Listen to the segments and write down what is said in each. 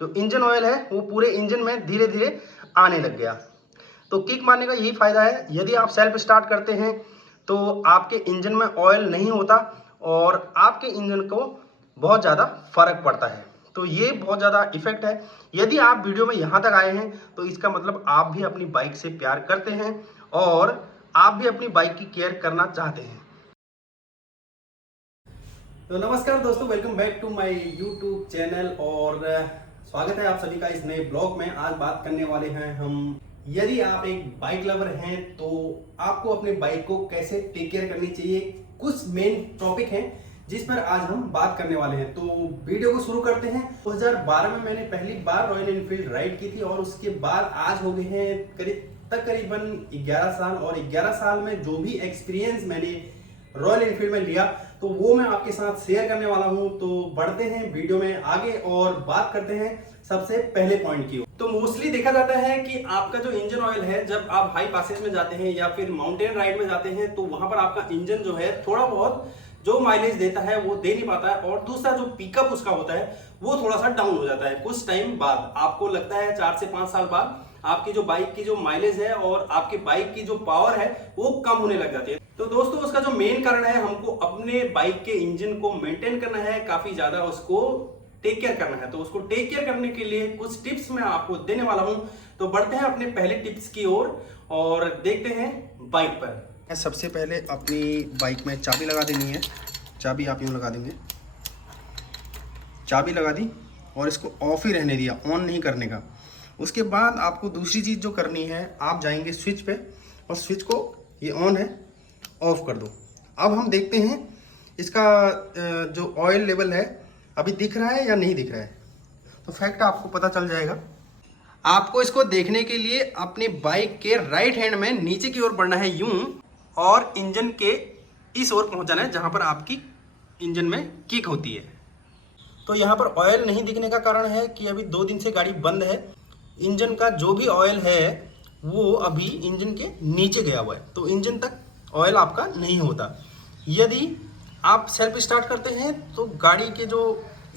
जो engine oil है वो पूरे इंजन में धीरे धीरे आने लग गया। तो किक मारने का यही फ़ायदा है, यदि आप सेल्फ स्टार्ट करते हैं तो आपके इंजन में ऑयल नहीं होता और आपके इंजन को बहुत ज़्यादा फर्क पड़ता है। तो ये बहुत ज़्यादा इफेक्ट है। यदि आप वीडियो में यहाँ तक आए हैं तो इसका मतलब आप भी अपनी बाइक से प्यार करते हैं और आप भी अपनी बाइक की केयर करना चाहते हैं। तो नमस्कार दोस्तों, welcome back to my YouTube channel और स्वागत है आप सभी का इस नए ब्लॉग में। आज बात करने वाले हैं हम, यदि आप एक बाइक लवर हैं तो आपको अपने बाइक को कैसे टेक केयर करनी चाहिए। कुछ मेन टॉपिक हैं जिस पर आज हम बात करने वाले हैं। तो वीडियो को शुरू करते हैं। 2012 में मैंने पहली बार रॉयल एनफील्ड राइड की थी और उसके बाद आज हो गए हैं करीबन 11 साल। और 11 साल में जो भी एक्सपीरियंस मैंने रॉयल एनफील्ड में लिया तो वो मैं आपके साथ शेयर करने वाला हूं। तो बढ़ते हैं वीडियो में आगे और बात करते हैं सबसे पहले पॉइंट की। तो मोस्टली देखा जाता है कि आपका जो इंजन ऑयल है, जब आप हाई पासेज में जाते हैं या फिर माउंटेन राइड में जाते हैं तो वहां पर आपका इंजन जो है थोड़ा बहुत जो माइलेज देता है वो दे नहीं पाता है और दूसरा जो पिकअप उसका होता है वो थोड़ा सा डाउन हो जाता है कुछ टाइम बाद। आपको लगता है 4 से 5 साल बाद आपकी जो बाइक की जो माइलेज है और आपकी बाइक की जो पावर है वो कम होने लग जाती है। तो दोस्तों उसका जो मेन कारण है, हमको अपने बाइक के इंजन को मेंटेन करना है, काफी ज्यादा उसको टेक केयर करना है। तो उसको टेक केयर करने के लिए कुछ टिप्स मैं आपको देने वाला हूं। तो बढ़ते हैं अपने पहले टिप्स की ओर और देखते हैं बाइक पर। सबसे पहले अपनी बाइक में चाबी लगा देनी है। चाबी आप यूं लगा देंगे, चाबी लगा दी और इसको ऑफ ही रहने दिया, ऑन नहीं करने का। उसके बाद आपको दूसरी चीज़ जो करनी है, आप जाएंगे स्विच पे और स्विच को, ये ऑन है, ऑफ कर दो। अब हम देखते हैं इसका जो ऑयल लेवल है अभी दिख रहा है या नहीं दिख रहा है। तो फैक्ट आपको पता चल जाएगा। आपको इसको देखने के लिए अपनी बाइक के राइट हैंड में नीचे की ओर बढ़ना है यूं और इंजन के इस ओर पहुंचाना है जहां पर आपकी इंजन में किक होती है। तो यहाँ पर ऑयल नहीं दिखने का कारण है कि अभी 2 दिन से गाड़ी बंद है। इंजन का जो भी ऑयल है वो अभी इंजन के नीचे गया हुआ है, तो इंजन तक ऑयल आपका नहीं होता। यदि आप सेल्फ स्टार्ट करते हैं तो गाड़ी के जो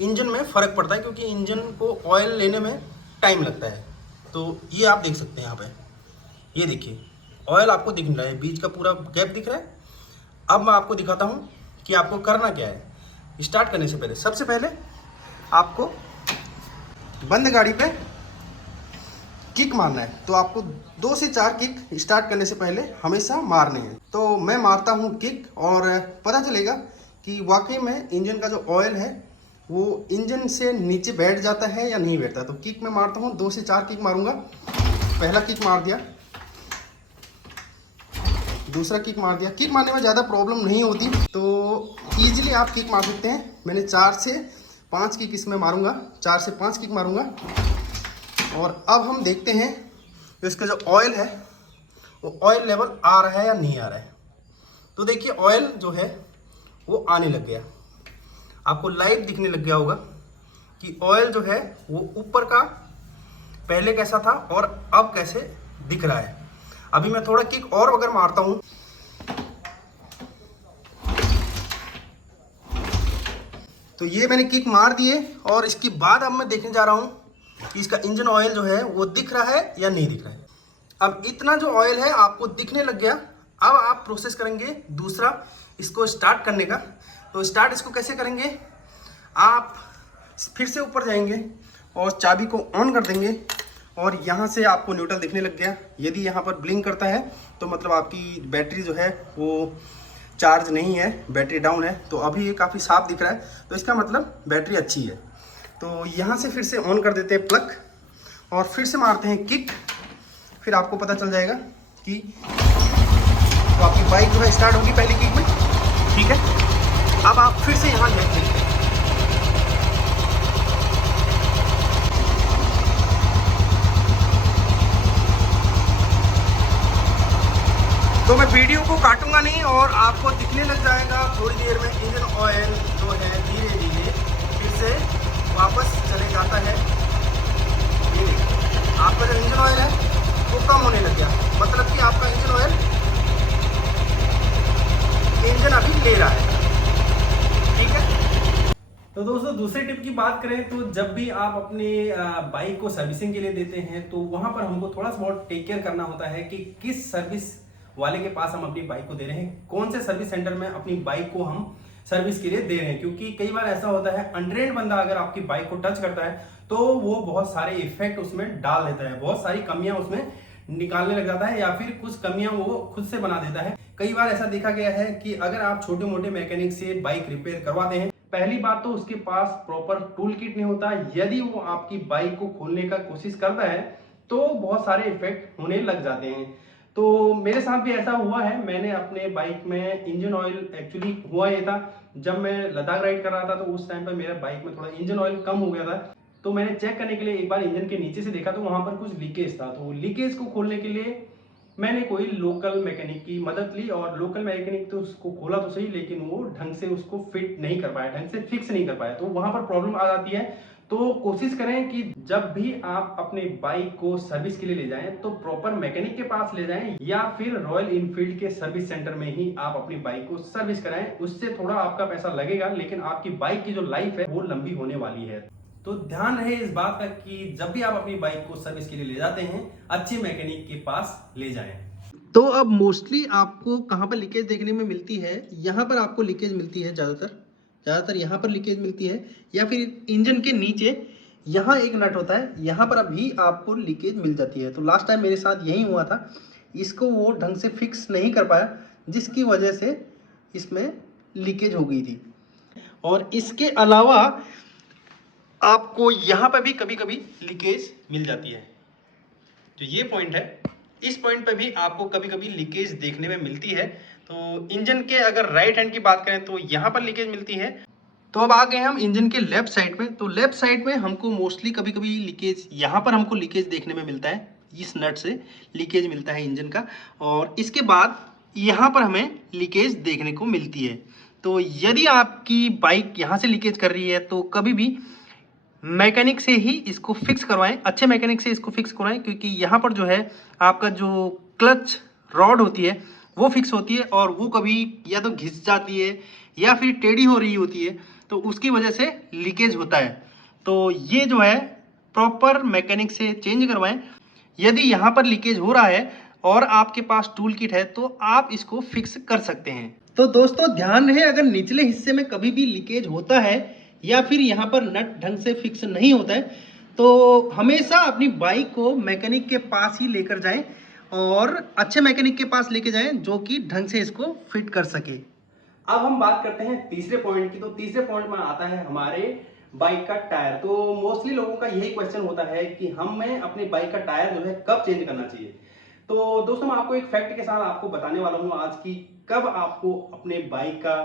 इंजन में फ़र्क पड़ता है क्योंकि इंजन को ऑयल लेने में टाइम लगता है। तो ये आप देख सकते हैं यहाँ पे, ये देखिए ऑयल आपको दिख रहा है, बीच का पूरा गैप दिख रहा है। अब मैं आपको दिखाता हूँ कि आपको करना क्या है। स्टार्ट करने से पहले सबसे पहले आपको बंद गाड़ी पे किक मारना है। तो आपको 2 से 4 किक स्टार्ट करने से पहले हमेशा मारने हैं। तो मैं मारता हूँ किक और पता चलेगा कि वाकई में इंजन का जो ऑयल है वो इंजन से नीचे बैठ जाता है या नहीं बैठता। तो किक मैं मारता हूँ, 2 से 4 किक मारूंगा। पहला किक मार दिया, दूसरा किक मार दिया। किक मारने में ज़्यादा प्रॉब्लम नहीं होती, तो ईजिली आप किक मार सकते हैं। मैंने 4 से 5 किक इसमें मारूंगा, 4 से 5 किक मारूंगा। और अब हम देखते हैं इसका जो ऑयल है वो ऑयल लेवल आ रहा है या नहीं आ रहा है। तो देखिए ऑयल जो है वो आने लग गया, आपको लाइव दिखने लग गया होगा कि ऑयल जो है वो ऊपर का पहले कैसा था और अब कैसे दिख रहा है। अभी मैं थोड़ा किक और अगर मारता हूं तो ये मैंने किक मार दिए और इसके बाद अब मैं देखने जा रहा हूं कि इसका इंजन ऑयल जो है वो दिख रहा है या नहीं दिख रहा है। अब इतना जो ऑयल है आपको दिखने लग गया। अब आप प्रोसेस करेंगे दूसरा, इसको स्टार्ट करने का। तो स्टार्ट इसको कैसे करेंगे, आप फिर से ऊपर जाएंगे और चाबी को ऑन कर देंगे और यहाँ से आपको न्यूट्रल दिखने लग गया। यदि यहाँ पर ब्लिंक करता है तो मतलब आपकी बैटरी जो है वो चार्ज नहीं है, बैटरी डाउन है। तो अभी ये काफ़ी साफ दिख रहा है, तो इसका मतलब बैटरी अच्छी है। तो यहाँ से फिर से ऑन कर देते हैं प्लग और फिर से मारते हैं किक। फिर आपको पता चल जाएगा कि तो आपकी बाइक जो है स्टार्ट होगी पहली किक में, ठीक है। अब आप फिर से यहाँ देखते हैं, तो मैं वीडियो को काटूंगा नहीं और आपको दिखने लग जाएगा थोड़ी देर में इंजन ऑयल जो है धीरे धीरे फिर से वापस चले जाता है। ये आपका जो इंजन ऑयल है वो कम होने लग गया, मतलब कि आपका इंजन ऑयल इंजन अभी ले रहा है, ठीक है। तो दोस्तों दूसरे टिप की बात करें तो जब भी आप अपने बाइक को सर्विसिंग के लिए देते हैं तो वहां पर हमको थोड़ा सा बहुत टेक केयर करना होता है कि किस सर्विस वाले के पास हम अपनी बाइक को दे रहे हैं, कौन से सर्विस सेंटर में अपनी बाइक को हम सर्विस के लिए दे रहे हैं। क्योंकि कई बार ऐसा होता है अनट्रेन्ड बंदा अगर आपकी बाइक को टच करता है तो वो बहुत सारे इफेक्ट उसमें डाल देता है, बहुत सारी कमियां उसमें निकालने लग जाता है या फिर कुछ कमियां वो खुद से बना देता है। कई बार ऐसा देखा गया है कि अगर आप छोटे मोटे मैकेनिक से बाइक रिपेयर करवाते हैं, पहली बात तो उसके पास प्रॉपर टूल किट नहीं होता। यदि वो आपकी बाइक को खोलने का कोशिश करता है तो बहुत सारे इफेक्ट होने लग जाते हैं। तो मेरे साथ भी ऐसा हुआ है। मैंने अपने बाइक में इंजन ऑयल, एक्चुअली हुआ ये था जब मैं लद्दाख राइड कर रहा था तो उस टाइम पर मेरे बाइक में थोड़ा इंजन ऑयल कम हो गया था। तो मैंने चेक करने के लिए एक बार इंजन के नीचे से देखा तो वहां पर कुछ लीकेज था। तो लीकेज को खोलने के लिए मैंने कोई लोकल मैकेनिक की मदद ली और लोकल मैकेनिक तो उसको खोला तो सही, लेकिन वो ढंग से उसको फिट नहीं कर पाया, ढंग से फिक्स नहीं कर पाया। तो वहां पर प्रॉब्लम आ जाती है। तो कोशिश करें कि जब भी आप अपने बाइक को सर्विस के लिए ले जाएं तो प्रॉपर मैकेनिक के पास ले जाएं या फिर रॉयल इनफील्ड के सर्विस सेंटर में ही आप अपनी बाइक को सर्विस कराएं। उससे थोड़ा आपका पैसा लगेगा लेकिन आपकी बाइक की जो लाइफ है वो लंबी होने वाली है। तो ध्यान रहे इस बात का कि जब भी आप अपनी बाइक को सर्विस के लिए ले जाते हैं अच्छे मैकेनिक के पास ले जाएं। तो अब मोस्टली आपको कहाँ पर लीकेज देखने में मिलती है? यहाँ पर आपको लीकेज मिलती है ज़्यादातर यहाँ पर लीकेज मिलती है, या फिर इंजन के नीचे यहाँ एक नट होता है, यहाँ पर अभी आपको लीकेज मिल जाती है। तो लास्ट टाइम मेरे साथ यही हुआ था, इसको वो ढंग से फिक्स नहीं कर पाया जिसकी वजह से इसमें लीकेज हो गई थी। और इसके अलावा आपको यहाँ पर भी कभी कभी लीकेज मिल जाती है। तो ये पॉइंट है, इस पॉइंट पे भी आपको कभी कभी लीकेज देखने में मिलती है। तो इंजन के अगर राइट हैंड की बात करें तो यहाँ पर लीकेज मिलती है। तो अब आ गए हम इंजन के लेफ्ट साइड में। तो लेफ्ट साइड में हमको मोस्टली कभी कभी लीकेज, यहाँ पर हमको लीकेज देखने में मिलता है, इस नट से लीकेज मिलता है इंजन का। और इसके बाद यहाँ पर हमें लीकेज देखने को मिलती है। तो यदि आपकी बाइक यहाँ से लीकेज कर रही है तो कभी भी मैकेनिक से ही इसको फिक्स करवाएं, अच्छे मैकेनिक से इसको फिक्स करवाएं। क्योंकि यहाँ पर जो है आपका जो क्लच रॉड होती है वो फिक्स होती है और वो कभी या तो घिस जाती है या फिर टेढ़ी हो रही होती है, तो उसकी वजह से लीकेज होता है। तो ये जो है प्रॉपर मैकेनिक से चेंज करवाएं। यदि यहाँ पर लीकेज हो रहा है और आपके पास टूल किट है तो आप इसको फिक्स कर सकते हैं। तो दोस्तों ध्यान रहे, अगर निचले हिस्से में कभी भी लीकेज होता है या फिर यहाँ पर नट ढंग से फिक्स नहीं होता है तो हमेशा अपनी बाइक को मैकेनिक के पास ही लेकर जाएं और अच्छे मैकेनिक के पास लेके जाएं जो कि ढंग से इसको फिट कर सके। अब हम बात करते हैं तीसरे पॉइंट की। तो तीसरे पॉइंट में आता है हमारे बाइक का टायर। तो मोस्टली लोगों का यही क्वेश्चन होता है कि हमें अपनी बाइक का टायर जो है कब चेंज करना चाहिए। तो दोस्तों मैं आपको एक फैक्ट के साथ आपको बताने वाला हूं आज की कब आपको अपने बाइक का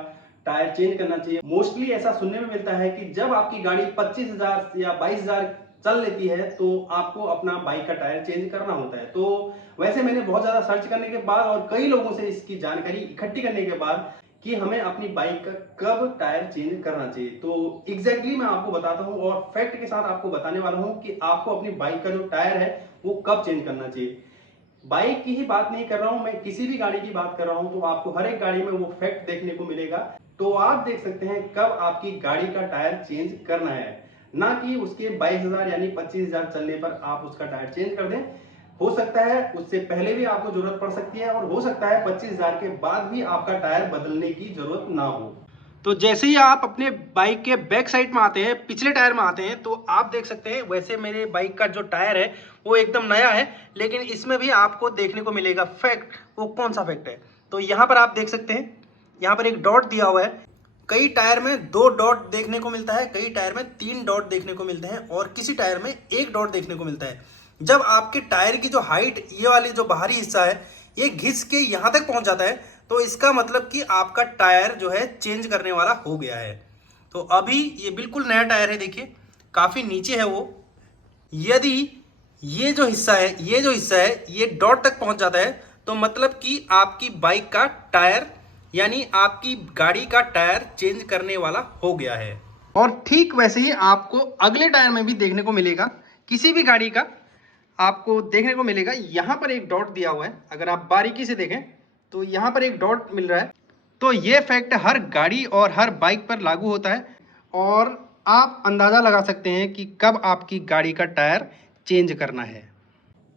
टायर चेंज करना चाहिए। मोस्टली ऐसा सुनने में मिलता है कि जब आपकी गाड़ी 25,000 या 22,000 चल लेती है तो आपको अपना बाइक का टायर चेंज करना होता है। तो वैसे मैंने बहुत ज्यादा सर्च करने के बाद और कई लोगों से इसकी जानकारी इकट्ठी करने के बाद कि हमें अपनी बाइक का कब टायर चेंज करना चाहिए, तो एग्जैक्टली मैं आपको बताता हूं और फैक्ट के साथ आपको बताने वाला हूं कि आपको अपनी बाइक का जो टायर है वो कब चेंज करना चाहिए। बाइक की ही बात नहीं कर रहा हूं मैं, किसी भी गाड़ी की बात कर रहा हूं। तो आपको हर एक गाड़ी में वो फैक्ट देखने को मिलेगा। तो आप देख सकते हैं कब आपकी गाड़ी का टायर चेंज करना है, ना कि उसके 22,000 यानी 25,000 चलने पर आप उसका टायर चेंज कर दें। हो सकता है उससे पहले भी आपको जरूरत पड़ सकती है और हो सकता है 25,000 के बाद भी आपका टायर बदलने की जरूरत ना हो। तो जैसे ही आप अपने बाइक के बैक साइड में आते हैं, पिछले टायर में आते हैं, तो आप देख सकते हैं वैसे मेरे बाइक का जो टायर है वो एकदम नया है, लेकिन इसमें भी आपको देखने को मिलेगा फैक्ट। वो कौन सा फैक्ट है? तो यहाँ पर आप देख सकते हैं, यहाँ पर एक डॉट दिया हुआ है। कई टायर में 2 डॉट देखने को मिलता है, कई टायर में 3 डॉट देखने को मिलते हैं और किसी टायर में 1 डॉट देखने को मिलता है। जब आपके टायर की जो हाइट, ये वाली जो बाहरी हिस्सा है, ये घिस के यहाँ तक पहुँच जाता है तो इसका मतलब कि आपका टायर जो है चेंज करने वाला हो गया है। तो अभी ये बिल्कुल नया टायर है, देखिए काफ़ी नीचे है वो। यदि ये जो हिस्सा है ये डॉट तक पहुंच जाता है तो मतलब कि आपकी बाइक का टायर यानी आपकी गाड़ी का टायर चेंज करने वाला हो गया है। और ठीक वैसे ही आपको अगले टायर में भी देखने को मिलेगा, किसी भी गाड़ी का आपको देखने को मिलेगा। यहाँ पर एक डॉट दिया हुआ है, अगर आप बारीकी से देखें तो यहाँ पर एक डॉट मिल रहा है। तो ये फैक्ट हर गाड़ी और हर बाइक पर लागू होता है और आप अंदाज़ा लगा सकते हैं कि कब आपकी गाड़ी का टायर चेंज करना है।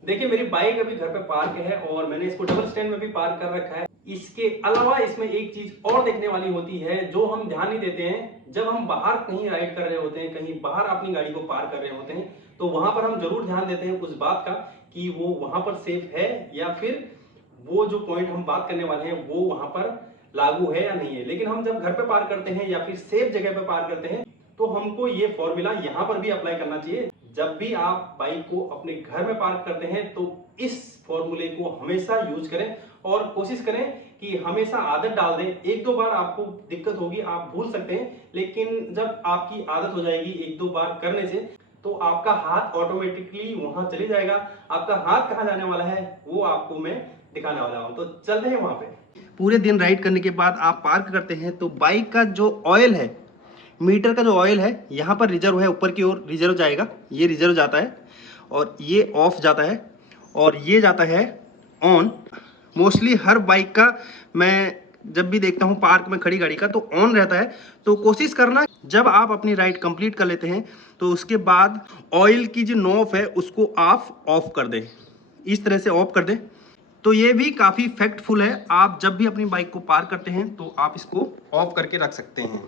देखिए मेरी बाइक अभी घर पे पार्क है और मैंने इसको डबल स्टैंड में भी पार्क कर रखा है। इसके अलावा इसमें एक चीज और देखने वाली होती है जो हम ध्यान नहीं देते हैं। जब हम बाहर कहीं राइड कर रहे होते हैं, कहीं बाहर अपनी गाड़ी को पार्क कर रहे होते हैं, तो वहां पर हम जरूर ध्यान देते हैं उस बात का कि वो वहां पर सेफ है या फिर वो जो पॉइंट हम बात करने वाले हैं वो वहां पर लागू है या नहीं है। लेकिन हम जब घर पे पार्क करते हैं या फिर सेफ जगह पे पार्क करते हैं तो हमको ये फॉर्मूला यहां पर भी अप्लाई करना चाहिए। जब भी आप बाइक को अपने घर में पार्क करते हैं तो इस फॉर्मूले को हमेशा यूज करें और कोशिश करें कि हमेशा आदत डाल दें। एक दो बार आपको दिक्कत होगी, आप भूल सकते हैं, लेकिन जब आपकी आदत हो जाएगी एक दो बार करने से तो आपका हाथ ऑटोमेटिकली वहां चले जाएगा। आपका हाथ कहां जाने वाला है वो आपको मैं दिखाने वाला हूं, तो चलते हैं वहां पे। पूरे दिन राइड करने के बाद आप पार्क करते हैं तो बाइक का जो ऑयल है, मीटर का जो ऑयल है, यहाँ पर रिजर्व है, ऊपर की ओर रिजर्व जाएगा, ये रिजर्व जाता है और ये ऑफ जाता है और ये जाता है ऑन। मोस्टली हर बाइक का मैं जब भी देखता हूँ पार्क में खड़ी गाड़ी का तो ऑन रहता है। तो कोशिश करना जब आप अपनी राइड कंप्लीट कर लेते हैं तो उसके बाद ऑयल की जो नॉब है उसको आप ऑफ कर दें, इस तरह से ऑफ कर दें। तो ये भी काफ़ी इफेक्टफुल है। आप जब भी अपनी बाइक को पार्क करते हैं तो आप इसको ऑफ करके रख सकते हैं।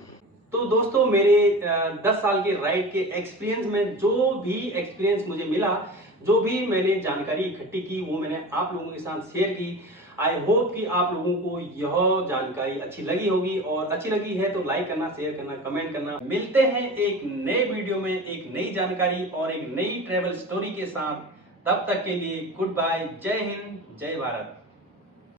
तो दोस्तों मेरे 10 साल के राइड के एक्सपीरियंस में जो भी एक्सपीरियंस मुझे मिला, जो भी मैंने जानकारी इकट्ठी की वो मैंने आप लोगों के साथ शेयर की। आई होप कि आप लोगों को यह जानकारी अच्छी लगी होगी, और अच्छी लगी है तो लाइक करना, शेयर करना, कमेंट करना। मिलते हैं एक नए वीडियो में एक नई जानकारी और एक नई ट्रेवल स्टोरी के साथ। तब तक के लिए गुड बाय, जय हिंद, जय भारत।